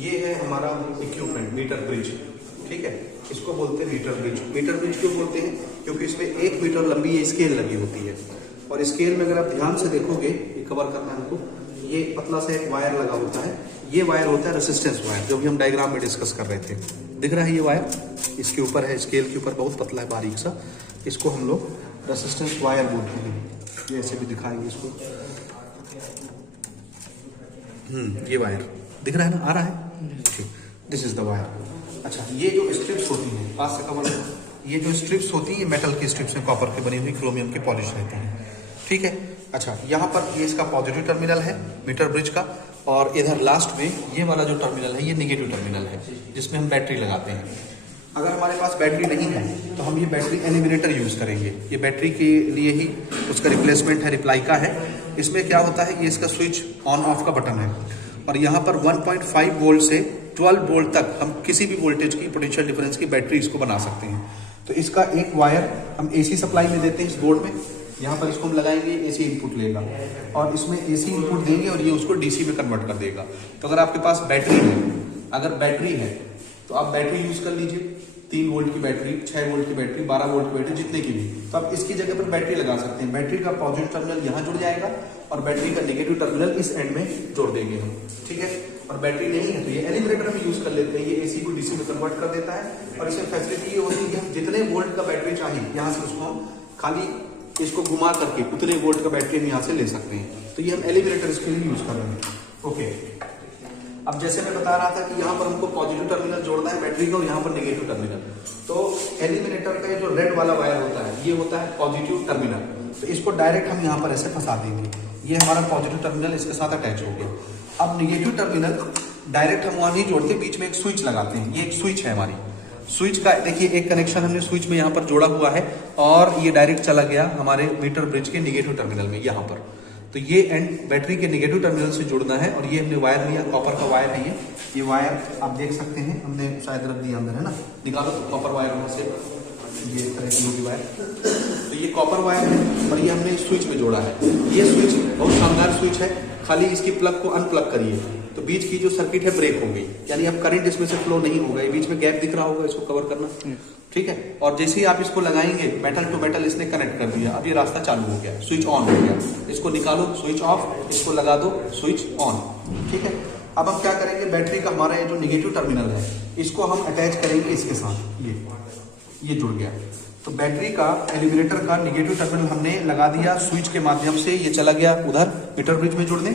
ये है हमारा इक्विपमेंट मीटर ब्रिज, ठीक है। इसको बोलते हैं मीटर ब्रिज। मीटर ब्रिज क्यों बोलते हैं? क्योंकि इसमें 1 मीटर लंबी ये स्केल लगी होती है, और स्केल में अगर आप ध्यान से देखोगे, ये कवर करना है हमको, ये पतला सा एक वायर लगा होता है। ये वायर होता है रेसिस्टेंस वायर, जो भी हम डायग्राम में डिस्कस कर रहे थे। दिख रहा है ये वायर, इसके ऊपर है, स्केल के ऊपर बहुत पतला है, बारीक सा। इसको हम लोग रेसिस्टेंस वायर बोलते हैं। ये ऐसे भी दिखाएंगे इसको। ये वायर दिख रहा है ना, आ रहा है, ठीक, दिस इज द वायर। अच्छा, ये जो स्ट्रिप्स होती हैं, पास से कवर, ये जो स्ट्रिप्स होती हैं, ये मेटल की स्ट्रिप्स हैं, कॉपर की बनी हुई, क्रोमियम के पॉलिश रहते हैं, ठीक है। अच्छा, यहाँ पर ये इसका पॉजिटिव टर्मिनल है मीटर ब्रिज का, और इधर लास्ट में ये वाला जो टर्मिनल है, ये निगेटिव टर्मिनल है, जिसमें हम बैटरी लगाते हैं। अगर हमारे पास बैटरी नहीं है तो हम ये बैटरी एलिमिनेटर यूज करेंगे। ये बैटरी के लिए ही उसका रिप्लेसमेंट है, रिप्लाई का है। इसमें क्या होता है, ये इसका स्विच ऑन ऑफ का बटन है, और यहाँ पर 1.5 वोल्ट से 12 वोल्ट तक हम किसी भी वोल्टेज की पोटेंशियल डिफरेंस की बैटरी इसको बना सकते हैं। तो इसका एक वायर हम एसी सप्लाई में देते हैं इस बोर्ड में, यहाँ पर इसको हम लगाएंगे, एसी इनपुट लेगा, और इसमें एसी इनपुट देंगे और ये उसको डीसी में कन्वर्ट कर देगा। तो अगर आपके पास बैटरी है, अगर बैटरी है तो आप बैटरी यूज कर लीजिए, 3 वोल्ट की बैटरी, 6 वोल्ट की बैटरी, 12 वोल्ट की बैटरी, जितने की भी। तो आप इसकी जगह पर बैटरी लगा सकते हैं। बैटरी का पॉजिटिव टर्मिनल यहाँ जुड़ जाएगा और बैटरी का नेगेटिव टर्मिनल इस एंड में जोड़ देंगे हम, ठीक है। और बैटरी नहीं है तो ये एलिमिनेटर हम यूज कर लेते हैं। ये एसी को डीसी में कन्वर्ट कर देता है, और इसमें फैसिलिटी ये होती है कि हम जितने वोल्ट का बैटरी चाहिए, यहाँ से उसको हम खाली इसको घुमा करके उतने वोल्ट का बैटरी हम यहाँ से ले सकते हैं। तो ये हम एलिमिनेटर इसके लिए यूज कर रहे हैं, ओके। अब जैसे मैं बता रहा था कि यहाँ पर हमको पॉजिटिव टर्मिनल जोड़ना है बैटरी का, और यहाँ पर नेगेटिव टर्मिनल। तो एलिमिनेटर का जो रेड वाला वायर होता है, ये होता है पॉजिटिव टर्मिनल। तो इसको डायरेक्ट हम यहाँ पर ऐसे फंसा देंगे, ये हमारा पॉजिटिव टर्मिनल इसके साथ अटैच हो गया। अब नेगेटिव टर्मिनल डायरेक्ट हम वहां नहीं जोड़ते, बीच में एक स्विच लगाते हैं। ये एक स्विच है हमारी, स्विच का देखिए एक कनेक्शन हमने स्विच में यहाँ पर जोड़ा हुआ है, और ये डायरेक्ट चला गया हमारे मीटर ब्रिज के नेगेटिव टर्मिनल में यहाँ पर। तो ये एंड बैटरी के नेगेटिव टर्मिनल से जुड़ना है, और ये हमने वायर लिया, कॉपर का वायर है ये वायर आप देख सकते हैं, हमने शायद रख दिया अंदर, है ना, निकालो तो कॉपर वायर में से, ये तरह की होगी वायर। तो ये कॉपर वायर है, और ये हमने स्विच में जोड़ा है। ये स्विच बहुत शानदार स्विच है, खाली इसकी प्लग को अनप्लग करिए तो बीच की जो सर्किट है ब्रेक हो गई, यानी अब करंट इसमें से फ्लो नहीं होगा। ये बीच में गैप दिख रहा होगा, इसको कवर करना, ठीक है। और जैसे ही आप इसको लगाएंगे, मेटल टू मेटल इसने कनेक्ट कर दिया, अब ये रास्ता चालू हो गया, स्विच ऑन हो गया। इसको निकालो, स्विच ऑफ, इसको लगा दो, स्विच ऑन, ठीक है। अब हम क्या करेंगे, बैटरी का हमारा ये जो नेगेटिव टर्मिनल है, इसको हम अटैच करेंगे इसके साथ, ये जुड़ गया। तो बैटरी का एलिमिनेटर का नेगेटिव टर्मिनल हमने लगा दिया स्विच के माध्यम से, ये चला गया उधर मीटर ब्रिज में जुड़ने,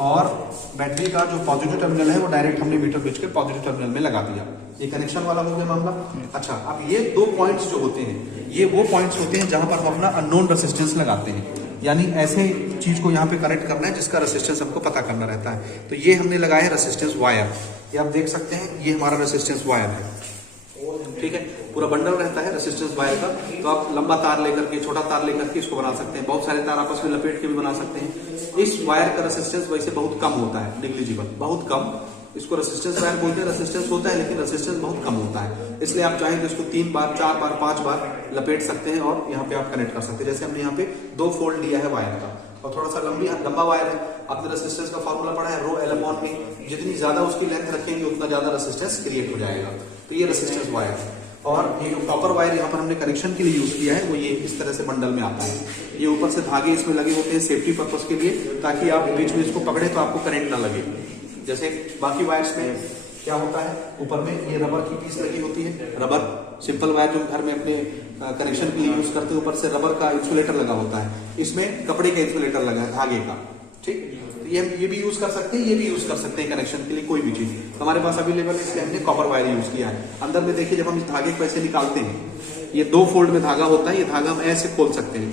और बैटरी का जो पॉजिटिव टर्मिनल है वो डायरेक्ट हमने मीटर ब्रिज के पॉजिटिव टर्मिनल में लगा दिया। ये कनेक्शन वाला हो गया मामला। अच्छा, अब ये 2 पॉइंट्स जो होते हैं, ये वो पॉइंट्स होते हैं जहां पर हम अपना अननोन रेसिस्टेंस लगाते हैं, यानी ऐसे चीज को यहाँ पे कनेक्ट करना है जिसका रेसिस्टेंस हमको पता करना रहता है। तो ये हमने लगाया है रेसिस्टेंस वायर, ये आप देख सकते हैं, ये हमारा रेसिस्टेंस वायर है, ठीक है। पूरा बंडल रहता है रेसिस्टेंस वायर का। तो आप लंबा तार लेकर के, छोटा तार लेकर के इसको बना सकते हैं, बहुत सारे तार आपस में लपेट के भी बना सकते हैं। इस वायर का रेसिस्टेंस वैसे बहुत कम होता है, निग्लिजिबल, बहुत कम। इसको रेसिस्टेंस वायर बोलते हैं, रेसिस्टेंस होता है लेकिन रेसिस्टेंस बहुत कम होता है। इसलिए आप चाहें तो इसको 3 बार, 4 बार, 5 बार लपेट सकते हैं, और यहाँ पे आप कनेक्ट कर सकते हैं। जैसे हमने यहाँ पे 2 फोल्ड लिया है वायर का, और थोड़ा सा लंबा वायर है। आपने रेसिस्टेंस का फॉर्मूला पढ़ा है, रो एल अपॉन में, जितनी ज्यादा उसकी लेंथ रखेंगे उतना ज्यादा रेसिस्टेंस क्रिएट हो जाएगा। तो ये रेसिस्टेंस वायर है। और ये जो कॉपर वायर यहाँ पर हमने कनेक्शन के लिए यूज किया है, वो ये इस तरह से बंडल में आता है। ये ऊपर से धागे इसमें लगे होते हैं सेफ्टी पर्पस के लिए, ताकि आप बीच में इसको पकड़े तो आपको करंट ना लगे। जैसे बाकी वायर्स में क्या होता है, ऊपर में ये रबर की पीस लगी होती है, रबर सिंपल वायर जो घर में अपने कनेक्शन के लिए यूज करते हैं, ऊपर से रबर का इंसुलेटर लगा होता है, इसमें कपड़े का इंसुलेटर लगा है, धागे का, ठीक। ये भी यूज कर सकते हैं, ये भी यूज कर सकते हैं कनेक्शन के लिए, कोई भी चीज हमारे पास अवेलेबल है, इसलिए हमने कॉपर वायर यूज किया है। अंदर में देखिए, जब हम इस धागे को ऐसे निकालते हैं, ये 2 फोल्ड में धागा होता है, ये धागा हम ऐसे खोल सकते हैं,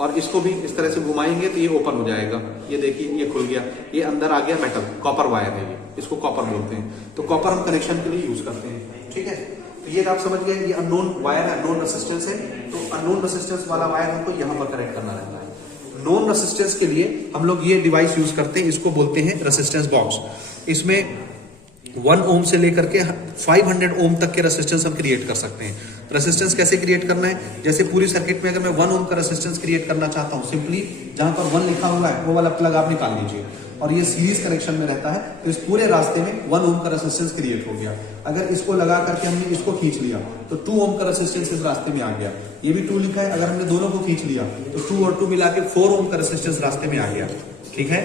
और इसको भी इस तरह से घुमाएंगे तो ये ओपन हो जाएगा। ये देखिए, ये खुल गया, ये अंदर आ गया मेटल, कॉपर वायर है ये, इसको कॉपर बोलते हैं। तो कॉपर हम कनेक्शन के लिए यूज करते हैं, ठीक है। तो ये आप समझ गए, ये अननोन वायर है, अननोन रेसिस्टेंस है। तो अननोन रेसिस्टेंस वाला वायर हमको यहाँ पर कनेक्ट करना रहता है। नॉन रेसिस्टेंस के लिए हम लोग ये डिवाइस यूज करते हैं, इसको बोलते हैं रेसिस्टेंस बॉक्स। इसमें 1 ओम से लेकर के 500 ओम तक के रेसिस्टेंस हम क्रिएट कर सकते हैं। रेसिस्टेंस कैसे क्रिएट करना है, जैसे पूरी सर्किट में अगर मैं 1 ओम का रेसिस्टेंस क्रिएट करना चाहता हूँ, सिंपली जहां पर 1 लिखा हुआ है वो वाला प्लग आप निकाल लीजिए, और ये सीरीज कनेक्शन में रहता है, तो इस पूरे रास्ते में 1 ओम का रेजिस्टेंस क्रिएट हो गया। अगर इसको लगा करके हमने इसको खींच लिया तो 2 ओम का रेजिस्टेंस इस रास्ते में आ गया। ये भी 2 लिखा है, अगर हमने दोनों को खींच लिया तो 2 और 2 मिला के 4 ओम का रेजिस्टेंस रास्ते में आ गया। ठीक है,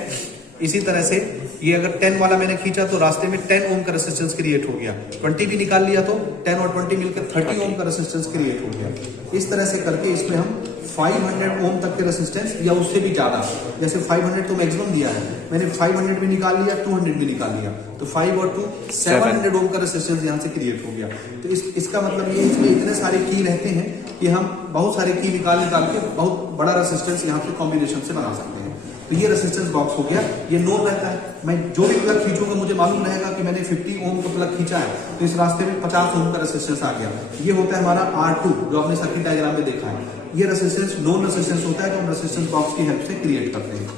इसी तरह से ये अगर 10 वाला मैंने खींचा तो रास्ते में 10 ओम का रेजिस्टेंस क्रिएट हो गया। 20 भी निकाल लिया तो 10 और 20 मिलकर 30 ओम का रेजिस्टेंस क्रिएट हो गया। इस तरह से करके इसमें हम 500 ओम तक के रेजिस्टेंस या उससे भी ज्यादा, जैसे 500 तो मैक्सिमम दिया है, मैंने 500 भी निकाल लिया, 200 भी निकाल लिया, तो 5 और 2 700 ओम का रेजिस्टेंस यहाँ से क्रिएट हो गया। तो इसका मतलब ये इसमें इतने सारे की रहते हैं कि हम बहुत सारे की निकाल के बहुत बड़ा रेजिस्टेंस यहाँ पे कॉम्बिनेशन से बना सकते हैं। तो ये रेजिस्टेंस बॉक्स हो गया, ये नोन रहता है। मैं जो भी प्लग खींचूंगा मुझे मालूम रहेगा कि मैंने 50 ओम का प्लग खींचा है, तो इस रास्ते में 50 ओम का रेजिस्टेंस आ गया। ये होता है हमारा R2, जो आपने सर्किट डायग्राम में देखा है। ये रेजिस्टेंस नोन रेजिस्टेंस होता है, जो हम रेजिस्टेंस बॉक्स की हेल्प से क्रिएट करते हैं।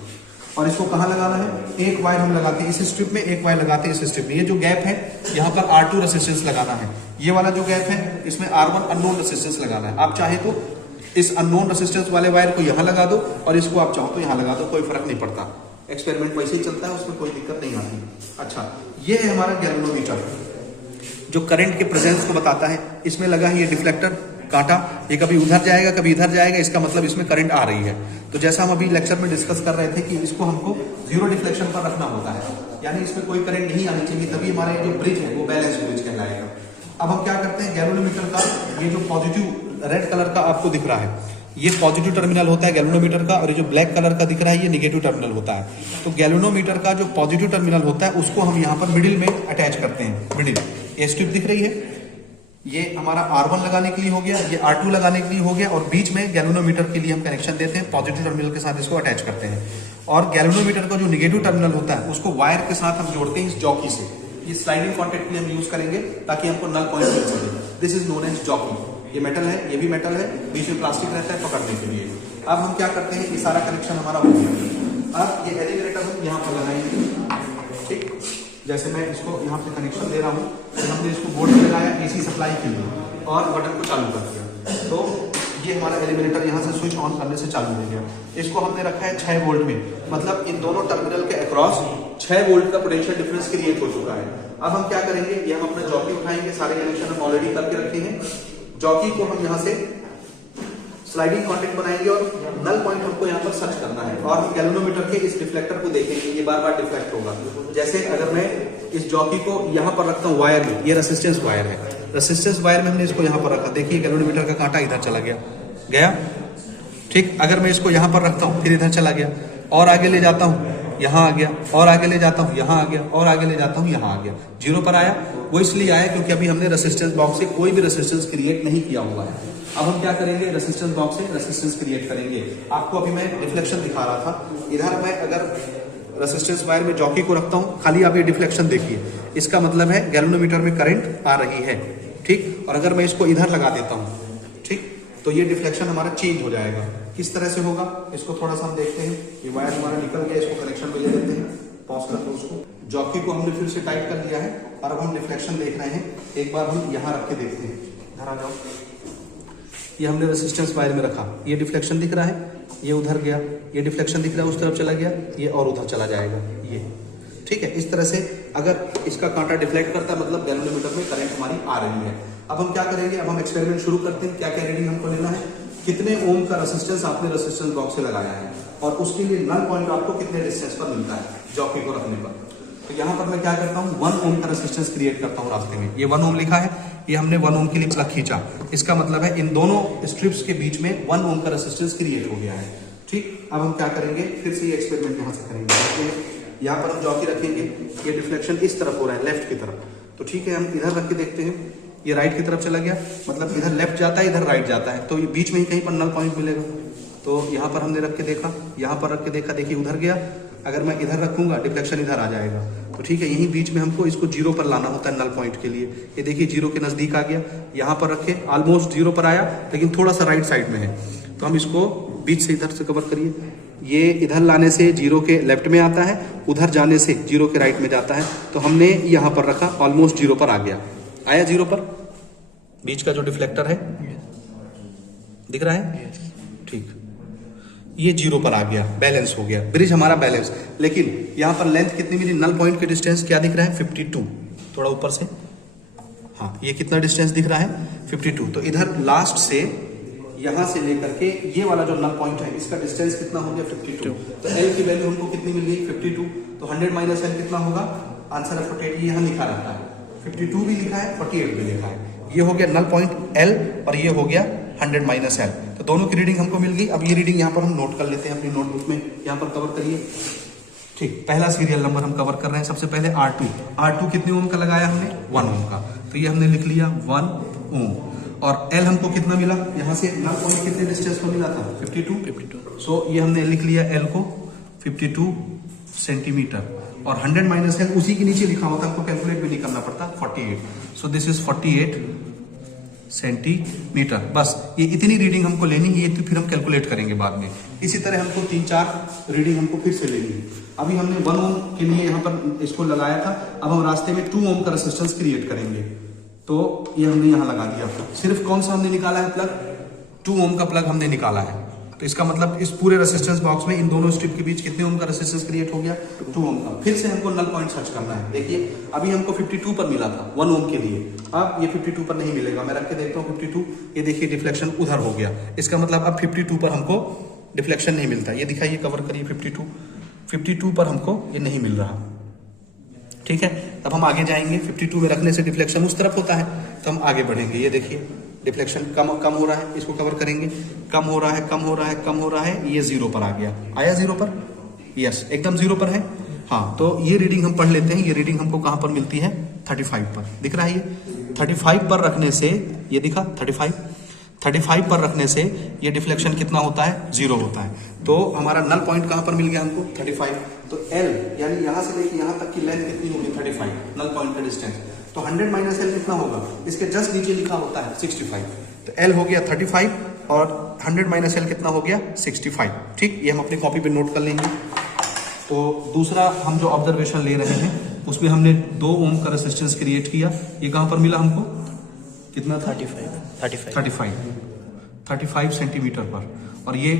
और इसको कहाँ लगाना है, एक वायर हम लगाते हैं इस स्ट्रिप में, एक वायर लगाते हैं इस स्ट्रिप में। ये जो गैप है यहाँ पर R2 रेजिस्टेंस लगाना है, ये वाला जो गैप है इसमें R1 अननोन रेजिस्टेंस लगाना है। आप चाहे तो इस अननोन रेजिस्टेंस वाले वायर को यहाँ लगा दो और इसको आप चाहो तो यहाँ लगा दो, कोई फर्क नहीं पड़ता। एक्सपेरिमेंट वैसे ही चलता है, उसमें कोई दिक्कत नहीं आती। अच्छा, ये है हमारा गैल्वेनोमीटर जो करंट के प्रेजेंस को बताता है। इसमें लगा है ये डिफ्लेक्टर कांटा, ये कभी उधर जाएगा कभी इधर जाएगा, इसका मतलब इसमें करंट आ रही है। तो जैसा हम अभी लेक्चर में डिस्कस कर रहे थे कि इसको हमको 0 डिफ्लेक्शन पर रखना होता है, यानी इसमें कोई करंट नहीं आनी चाहिए, तभी हमारा जो ब्रिज है वो बैलेंस ब्रिज कहलाएगा। अब हम क्या करते हैं, गैल्वेनोमीटर का ये जो पॉजिटिव रेड कलर का आपको दिख रहा है, ये पॉजिटिव टर्मिनल होता है गैल्वेनोमीटर का, और ये जो ब्लैक कलर का दिख रहा है ये नेगेटिव टर्मिनल होता है। तो गैल्वेनोमीटर का जो पॉजिटिव टर्मिनल होता है उसको हम यहाँ पर मिडिल में अटैच करते हैं। मिडिल ये स्ट्रिप दिख रही है, ये हमारा R1 लगाने के लिए हो गया, ये R2 लगाने के लिए हो गया, और बीच में गैल्वेनोमीटर के लिए हम कनेक्शन देते हैं, पॉजिटिव टर्मिनल के साथ इसको अटैच करते हैं। और गैल्वेनोमीटर का जो नेगेटिव टर्मिनल होता है उसको वायर के साथ हम जोड़ते हैं इस जॉकी से। ये स्लाइडिंग कॉन्टैक्ट के लिए हम यूज करेंगे ताकि हमको नल पॉइंट मिल सके। This is known as jockey. ये मेटल है, ये भी मेटल है, बीच में प्लास्टिक रहता है पकड़ने के लिए। अब हम क्या करते हैं, ये सारा कनेक्शन हमारा हो गया। अब ये एलिवेटर हम यहाँ पर लगाएंगे। ठीक, जैसे मैं इसको यहाँ पे कनेक्शन दे रहा हूँ, तो हमने इसको बोर्ड में लगाया AC सप्लाई के लिए और बटन को चालू कर दिया, तो ये हमारा एलिवेटर यहाँ से स्विच ऑन करने से चालू हो गया। इसको हमने रखा है 6 वोल्ट में, मतलब इन दोनों टर्मिनल के अक्रॉस 6 वोल्ट का पोटेंशियल डिफरेंस क्रिएट हो चुका है। अब हम क्या करेंगे, ये हम अपना जॉकी उठाएंगे, सारे कनेक्शन हम ऑलरेडी करके रखे हैं। जॉकी को हम यहाँ से स्लाइडिंग कॉन्टैक्ट बनाएंगे और नल पॉइंट हमको यहाँ पर सर्च करना है, और हम गैल्वेनोमीटर के इस डिफ्लेक्टर को देखेंगे, ये बार बार डिफ्लेक्ट होगा। जैसे अगर मैं इस जॉकी को यहाँ पर रखता हूँ वायर में, ये रेसिस्टेंस वायर है, रेसिस्टेंस वायर में हमने इसको यहाँ पर रखा, देखिए गैल्वेनोमीटर का कांटा इधर चला गया। ठीक, अगर मैं इसको यहाँ पर रखता हूँ फिर इधर चला गया, और आगे ले जाता हूँ यहाँ आ गया, और आगे ले जाता हूँ यहाँ आ गया, और आगे ले जाता हूँ यहाँ आ गया। 0 पर आया, वो इसलिए आया क्योंकि अभी हमने रेसिस्टेंस बॉक्स से कोई भी रेसिस्टेंस क्रिएट नहीं किया हुआ है। अब हम क्या करेंगे, रेसिस्टेंस बॉक्स से रेसिस्टेंस क्रिएट करेंगे। आपको अभी मैं डिफ्लेक्शन दिखा रहा था, इधर मैं अगर रेसिस्टेंस वायर में जॉकी को रखता हूँ, खाली आप ये डिफ्लेक्शन देखिए, इसका मतलब है गैल्वेनोमीटर में करंट आ रही है। ठीक, और अगर मैं इसको इधर लगा देता हूँ, ठीक, तो ये डिफ्लेक्शन हमारा चेंज हो जाएगा। किस तरह से होगा, इसको थोड़ा सा हम देखते हैं। ये वायर हमारा निकल गया, इसको कनेक्शन में ले लेते हैं, पॉज कर दो उसको। जॉकी को हमने फिर से टाइट कर दिया है, और अब हम डिफ्लेक्शन देख रहे हैं। एक बार हम यहाँ रख के देखते हैं, इधर आ जाओ। ये हमने रेसिस्टेंस वायर में रखा, ये डिफ्लेक्शन दिख रहा है, ये उधर गया, ये डिफ्लेक्शन दिख रहा है उस तरफ चला गया, ये और उधर चला जाएगा, ये। ठीक है, इस तरह से अगर इसका कांटा डिफ्लेक्ट करता है मतलब गैल्वेनोमीटर में करंट हमारी आ रही है। अब हम क्या करेंगे, अब हम एक्सपेरिमेंट शुरू करते हैं। क्या क्या रीडिंग हमको लेना है, कितने ओम का रेसिस्टेंस आपने रेसिस्टेंस बॉक्स से लगाया है, और उसके लिए नल पॉइंट आपको कितने डिस्टेंस पर मिलता है जॉकी को रखने पर। तो यहाँ पर मैं क्या करता हूँ, 1 ओम का रेसिस्टेंस क्रिएट करता हूँ रास्ते में। ये 1 ओम लिखा है, ये हमने 1 ओम के लिए प्लग खींचा, इसका मतलब है इन दोनों स्ट्रिप्स के बीच में 1 ओम का रेसिस्टेंस क्रिएट हो गया है। ठीक, अब हम क्या करेंगे, फिर से ये एक्सपेरिमेंट यहाँ से करेंगे। यहाँ पर हम जॉकी रखेंगे, ये डिफ्लेक्शन इस तरफ हो रहा है, लेफ्ट की तरफ। तो ठीक है, हम इधर रख के देखते हैं, ये राइट की तरफ चला गया, मतलब इधर लेफ्ट जाता है इधर राइट जाता है, तो ये बीच में ही कहीं पर नल पॉइंट मिलेगा। तो यहाँ पर हमने रख के देखा, यहाँ पर रख के देखा, देखिए उधर गया। अगर मैं इधर रखूंगा डिफ्लेक्शन इधर आ जाएगा। तो ठीक है, यहीं बीच में हमको इसको 0 पर लाना होता है नल पॉइंट के लिए। ये देखिए 0 के नजदीक आ गया, यहाँ पर रखे, ऑलमोस्ट 0 पर आया, लेकिन थोड़ा सा राइट साइड में है। तो हम इसको बीच से इधर से कवर करिए, ये इधर लाने से 0 के लेफ्ट में आता है, उधर जाने से 0 के राइट में जाता है। तो हमने यहाँ पर रखा, ऑलमोस्ट 0 पर आ गया, आया 0 पर। बीच का जो डिफ्लेक्टर है दिख रहा है, ठीक। ये 0 पर आ गया, बैलेंस हो गया, ब्रिज हमारा बैलेंस। लेकिन यहाँ पर लेंथ कितनी मिली, नल पॉइंट के डिस्टेंस क्या दिख रहा है 52, थोड़ा ऊपर से, हाँ ये कितना डिस्टेंस दिख रहा है 52। तो इधर लास्ट से यहां से लेकर के ये वाला जो नल पॉइंट है इसका डिस्टेंस कितना हो गया 52। तो एल की वैल्यू हमको कितनी मिल गई 52। तो 100 माइनस एल कितना होगा, आंसर है 48। यहाँ लिखा रहता है 52 भी लिखा है 48 भी लिखा है। ये हो गया नल पॉइंट एल और ये हो गया 100 माइनस एल। तो दोनों की रीडिंग हमको मिल गई। अब ये रीडिंग यहाँ पर हम नोट कर लेते हैं अपनी नोटबुक में, यहाँ पर कवर करिए। ठीक, पहला सीरियल नंबर हम कवर कर रहे हैं। सबसे पहले R2 कितने ओम का लगाया हमने 1 ओम का, तो ये हमने लिख लिया 1 ओम। और L हमको कितना मिला, यहाँ से नल पॉइंट कितने डिस्टेंस पर मिला था 52। सो ये हमने लिख लिया L को 52 सेंटीमीटर। और 100 माइनस एल उसी के नीचे लिखा होता, हमको कैलकुलेट भी नहीं करना पड़ता 48। So this is 48 centimetre. बस ये इतनी रीडिंग हमको लेनी है, ये तो फिर हम कैलकुलेट करेंगे बाद में। इसी तरह हमको 3-4 रीडिंग हमको फिर से लेनी है। अभी हमने 1 ओम के लिए यहाँ पर इसको लगाया था, अब हम रास्ते में 2 ओम का रेजिस्टेंस क्रिएट करेंगे। तो ये हमने यहाँ लगा दिया। सिर्फ कौन सा हमने निकाला है प्लग, 2 ओम का प्लग हमने निकाला है। तो इसका मतलब इस पूरे रेजिस्टेंस बॉक्स में इन दोनों स्ट्रिप के बीच कितने ओम का रेजिस्टेंस क्रिएट हो गया 2 ओम का। फिर से हमको नल पॉइंट सर्च करना है। देखिए अभी हमको 52 पर मिला था 1 ओम के लिए, अब ये 52 पर नहीं मिलेगा। मैं रख के देखता हूँ 52, ये देखिए डिफ्लेक्शन उधर हो गया। इसका मतलब अब 52 पर हमको डिफ्लेक्शन नहीं मिलता। ये दिखाइए, कवर करिए 52 पर हमको ये नहीं मिल रहा। ठीक है, तब हम आगे जाएंगे। 52 में रखने से डिफ्लेक्शन उस तरफ होता है, तो हम आगे बढ़ेंगे। ये देखिए डिफ्लेक्शन कम हो रहा है, इसको कवर करेंगे। कम हो रहा है, ये 0 पर आ गया। आया 0 पर, यस एकदम 0 पर है। हाँ, तो ये रीडिंग हम पढ़ लेते हैं। ये रीडिंग हमको कहाँ पर मिलती है 35 पर, दिख रहा है ये 35 पर रखने से, ये दिखा 35 पर रखने से ये डिफ्लेक्शन कितना होता है 0 होता है। तो हमारा नल पॉइंट कहाँ पर मिल गया हमको 35। तो L यानी यहाँ से लेके यहाँ तक की लेंथ कितनी होगी 35, नल पॉइंट का डिस्टेंस। तो 100 माइनस एल कितना होगा, इसके जस्ट नीचे लिखा होता है 65। तो L हो गया 35 और 100 माइनस एल कितना हो गया 65। ठीक, ये हम अपनी कॉपी पे नोट कर लेंगे। तो दूसरा हम जो ऑब्जर्वेशन ले रहे हैं उसमें हमने 2 ओम का रेजिस्टेंस क्रिएट किया। ये कहाँ पर मिला हमको, कितना था 35 सेंटीमीटर पर, और ये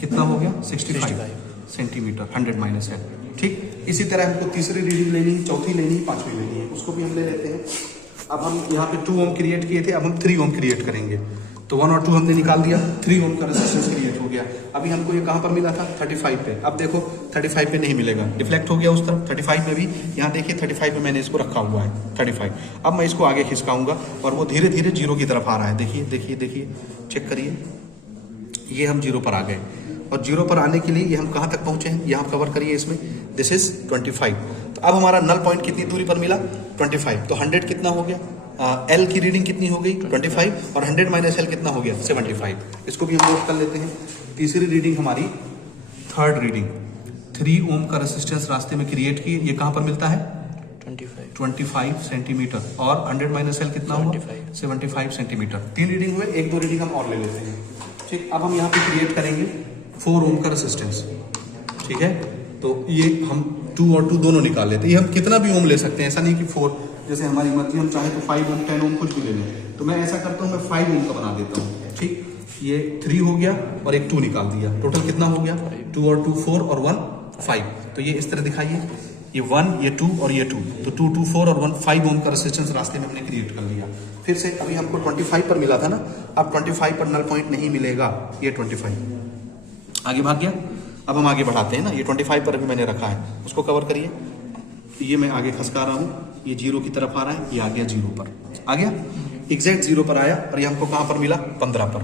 कितना हो गया 65 सेंटीमीटर 100 माइनस एल। ठीक, इसी तरह हमको तीसरी रीडिंग लेनी है, चौथी लेनी है, 5वीं लेनी है, उसको भी हम ले लेते हैं। अब हम यहाँ पे 2 ओम क्रिएट किए थे, अब हम 3 ओम क्रिएट करेंगे। तो 1 और 2 हमने निकाल दिया, 3 ओम का रेजिस्टेंस क्रिएट हो गया। अभी हमको ये कहाँ पर मिला था 35 पे। अब देखो 35 पे नहीं मिलेगा, डिफ्लेक्ट हो गया उस तरफ। 35 में भी यहाँ देखिए 35 पे मैंने इसको रखा हुआ है 35। अब मैं इसको आगे खिसकाऊंगा और वो धीरे धीरे 0 की तरफ आ रहा है। देखिए चेक करिए, ये हम 0 पर आ गए। और 0 पर आने के लिए ये हम कहाँ तक पहुंचे हैं, यहाँ कवर करिए इसमें, दिस इज 25। तो अब हमारा नल पॉइंट कितनी दूरी पर मिला 25। तो 100 कितना हो गया, L की रीडिंग कितनी हो गई 25 और 100 माइनस एल कितना हो गया 75। इसको भी हम नोट कर लेते हैं। तीसरी रीडिंग हमारी, थर्ड रीडिंग, 3 ओम का रेजिस्टेंस रास्ते में क्रिएट किए। ये कहाँ पर मिलता है 25 सेंटीमीटर और 100 माइनस एल कितना हुआ 75 सेंटीमीटर। 3 रीडिंग हुए, 1-2 रीडिंग हम और ले लेते हैं। ठीक, अब हम यहाँ पे क्रिएट करेंगे 4 ओम का रेजिस्टेंस। ठीक है, तो ये हम 2 और 2 दोनों निकाल लेते हैं। ये हम कितना भी ओम ले सकते हैं, ऐसा नहीं कि 4, जैसे हमारी मर्जी, हम चाहे तो 5 ओम 10 ओम कुछ भी ले लें। तो मैं ऐसा करता हूँ, मैं 5 ओम का बना देता हूँ। ठीक, ये 3 हो गया और एक 2 निकाल दिया, टोटल कितना हो गया 2 और 2 4 और 1 5। तो ये इस तरह दिखाइए, ये 1, ये 2 और ये 2, तो 2 2 4 और 1 5 ओम का रेजिस्टेंस रास्ते में हमने क्रिएट कर लिया। फिर से अभी हमको 25 पर मिला था ना, अब 25 पर नल पॉइंट नहीं मिलेगा, ये 25 आगे भाग गया। अब हम आगे बढ़ाते हैं ना, ये 25 पर अभी मैंने रखा है, उसको कवर करिए। ये मैं आगे खसका रहा हूँ, ये 0 की तरफ आ रहा है, ये आ गया 0 पर, आ गया एग्जैक्ट 0 पर आया। और ये हमको कहाँ पर मिला 15 पर,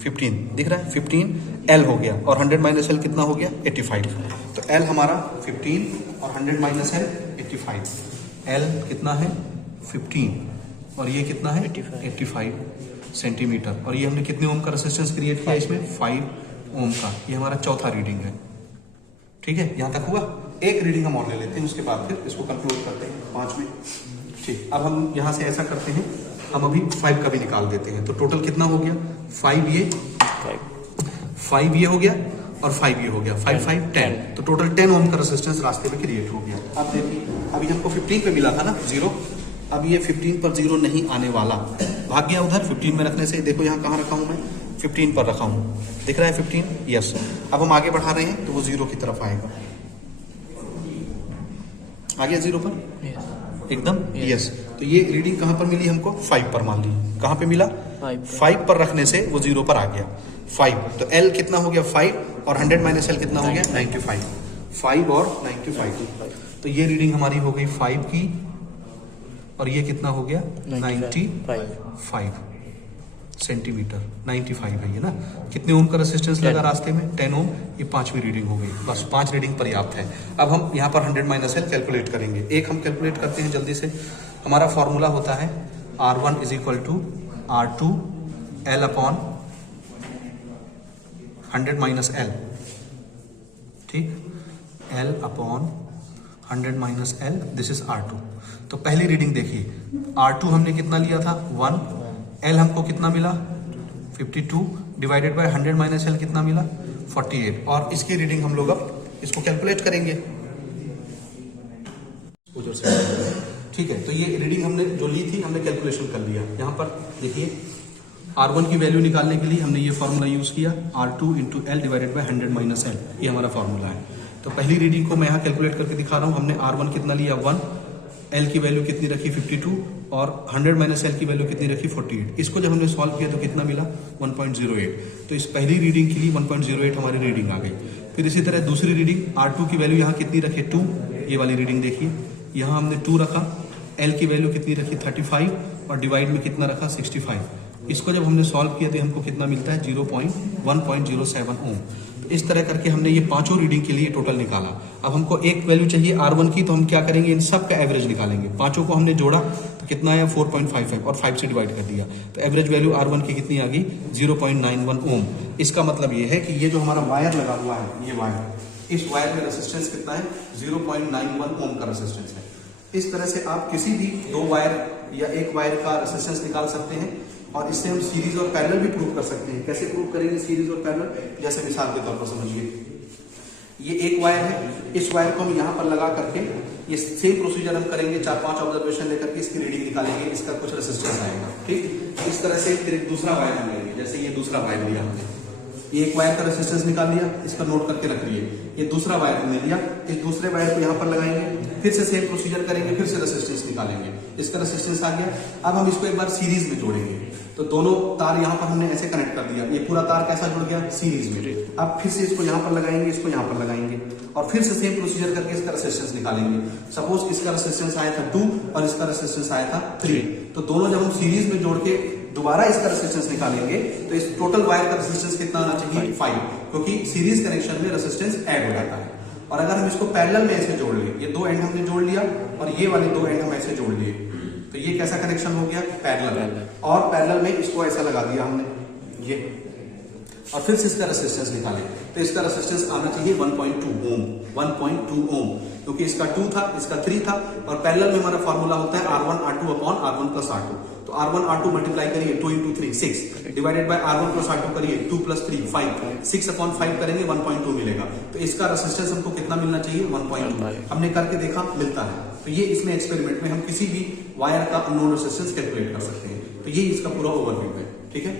15 दिख रहा है 15 L हो गया और 100 माइनस एल कितना हो गया 85। तो L हमारा 15 और 100 माइनस एल 85। L कितना है 15 और ये कितना है 85 सेंटीमीटर। और ये हमने कितने ओम का रेजिस्टेंस क्रिएट किया इसमें 5 ओम का। ये हमारा चौथा रीडिंग है। ठीक है, यहाँ तक हुआ। एक रीडिंग हम और ले लेते हैं, उसके बाद फिर इसको कंक्लूड करते हैं 5 में। ठीक, अब हम यहाँ से ऐसा करते हैं, हम अभी 5 का भी निकाल देते हैं। तो टोटल कितना हो गया 5 ये हो गया और 5 ये हो गया, 5 5 10। तो टोटल 10 ओम का रेजिस्टेंस रास्ते में क्रिएट हो गया। अब देखिए, अभी हमको 15 पे मिला था ना 0, अब ये 15 पर 0 नहीं आने वाला, भाग गया उधर। 15 में रखने से देखो यहाँ कहाँ रखा हूँ मैं 15 पर रखा हूँ, दिख रहा है 15, यस। अब हम आगे बढ़ा रहे हैं तो वो 0 की तरफ आएगा, आ गया 0 पर एकदम, यस। तो ये रीडिंग कहाँ पर मिली हमको? 5 पर मान ली। कहाँ पे मिला? 5 पर रखने से वो 0 पर आ गया, 5। तो L कितना हो गया? 5, और 100 माइनस L कितना हो गया? 95। 5 और 95, तो ये रीडिंग हमारी हो गई 5 की, और ये कितना हो गया? 95 सेंटीमीटर, 95 है ये ना। कितने ओम का रेजिस्टेंस लगा रास्ते में? 10 ओम। ये 5वीं रीडिंग हो गई, बस 5 रीडिंग पर्याप्त है। अब हम यहाँ पर 100 माइनस एल कैलकुलेट करेंगे। एक हम कैलकुलेट करते हैं जल्दी से। हमारा फॉर्मूला होता है R1 is equal to R2 L upon 100 minus L, ठीक, L upon 100 minus L, this is R2। तो पहली रीडिंग देखिए, R2 हमने कितना लिया था? 1। L हमको कितना मिला? 52 डिवाइडेड बाय 100 माइनस एल कितना मिला? 48। और इसकी रीडिंग हम लोग अब इसको कैलकुलेट करेंगे, ठीक है। तो ये रीडिंग हमने जो ली थी हमने कैलकुलेशन कर लिया। यहाँ पर देखिए R1 की वैल्यू निकालने के लिए हमने ये फॉर्मूला यूज किया, R2 into L divided by 100 minus L, ये हमारा फॉर्मूला है। तो पहली रीडिंग को मैं यहाँ कैलकुलेट करके दिखा रहा हूँ। हमने R1 कितना लिया? 1, L की वैल्यू कितनी रखी? 52, और 100 माइनस एल की वैल्यू कितनी रखी? 48। इसको जब हमने सॉल्व किया तो कितना मिला? 1.08। तो इस पहली रीडिंग के लिए 1.08 हमारी रीडिंग आ गई। फिर इसी तरह दूसरी रीडिंग R2 की वैल्यू यहाँ कितनी रखे? 2, ये वाली रीडिंग देखिए, यहाँ हमने 2 रखा। L की वैल्यू कितनी रखी? 35, और डिवाइड में कितना रखा? 65। इसको जब हमने सॉल्व किया तो हमको कितना मिलता है? 1.07 ओम। इस तरह करके हमने ये पांचों रीडिंग के लिए टोटल निकाला। अब हमको एक वैल्यू चाहिए R1 की, तो हम क्या करेंगे? इन सब का एवरेज निकालेंगे। पांचों को हमने जोड़ा तो कितना आया? 4.55, और 5 से डिवाइड कर दिया तो एवरेज वैल्यू R1 की कितनी आ गई? 0.91 ओम। इसका मतलब ये है कि ये जो हमारा वायर लगा हुआ है, ये वायर, इस वायर में रेजिस्टेंस कितना है? 0.91 ओम का रेजिस्टेंस है। इस तरह से आप किसी भी दो वायर या एक वायर का रेजिस्टेंस निकाल सकते हैं, और इससे हम सीरीज और पैरेलल भी प्रूव कर सकते हैं। कैसे प्रूव करेंगे सीरीज और पैरेलल? जैसे मिसाल के तौर पर समझिए, ये एक वायर है, इस वायर को हम यहाँ पर लगा करके ये सेम प्रोसीजर हम करेंगे, 4-5 ऑब्जर्वेशन लेकर के इसकी रीडिंग निकालेंगे, इसका कुछ रेजिस्टेंस आएगा, ठीक। इस तरह से फिर एक दूसरा वायर हम लेंगे, जैसे ये दूसरा वायर लिया हमने, ये एक वायर का रेजिस्टेंस निकाल लिया, इसका नोट करके रख लिए। ये दूसरा वायर हमने लिया, इस दूसरे वायर को यहाँ पर लगाएंगे, फिर से सेम प्रोसीजर करेंगे, फिर से रेजिस्टेंस निकालेंगे, इसका रेजिस्टेंस आ गया। अब हम इसको एक बार सीरीज में जोड़ेंगे, तो दोनों तार यहाँ पर हमने ऐसे कनेक्ट कर दिया, ये पूरा तार कैसा जुड़ गया? सीरीज में। अब फिर से इसको यहाँ पर लगाएंगे, इसको यहाँ पर लगाएंगे, और फिर से सेम प्रोसीजर करके इसका रेजिस्टेंस निकालेंगे। सपोज इसका रेजिस्टेंस आया था 2 और इसका रेजिस्टेंस आया था 3, तो दोनों जब हम सीरीज में जोड़ के दोबारा इसका रेजिस्टेंस निकालेंगे तो इस टोटल वायर का रेजिस्टेंस कितना आना चाहिए? 5, क्योंकि सीरीज कनेक्शन में रेजिस्टेंस ऐड हो जाता है। और अगर हम इसको पैरेलल में ऐसे जोड़ लें, ये दो एंड हमने जोड़ लिया और ये वाले दो एंड हम ऐसे जोड़ लिए, तो ये कैसा कनेक्शन हो गया? पैरेलल। और पैरेलल में इसको ऐसा लगा दिया हमने ये, और फिर से इसका रेजिस्टेंस निकाले तो इसका रेजिस्टेंस आना चाहिए 1.2 ओम, 1.2 ओम, क्योंकि इसका 2 था, इसका 3 था, और पैरेलल में हमारा फॉर्मूला होता है R1 R2 upon R1 plus R2। तो R1 R2 मल्टीप्लाई करिए 2 into 3 6 divided by R1 plus R2 करिए 2 प्लस 3 5 6 अपॉन 5 करेंगे 1.2 मिलेगा। तो इसका रेजिस्टेंस हमको कितना मिलना चाहिए? 1.2। हमने करके देखा, मिलता है। तो ये इसमें एक्सपेरिमेंट में हम किसी भी वायर का अननोन रेजिस्टेंस कैलकुलेट कर सकते हैं। तो ये इसका पूरा ओवरव्यू है, ठीक है।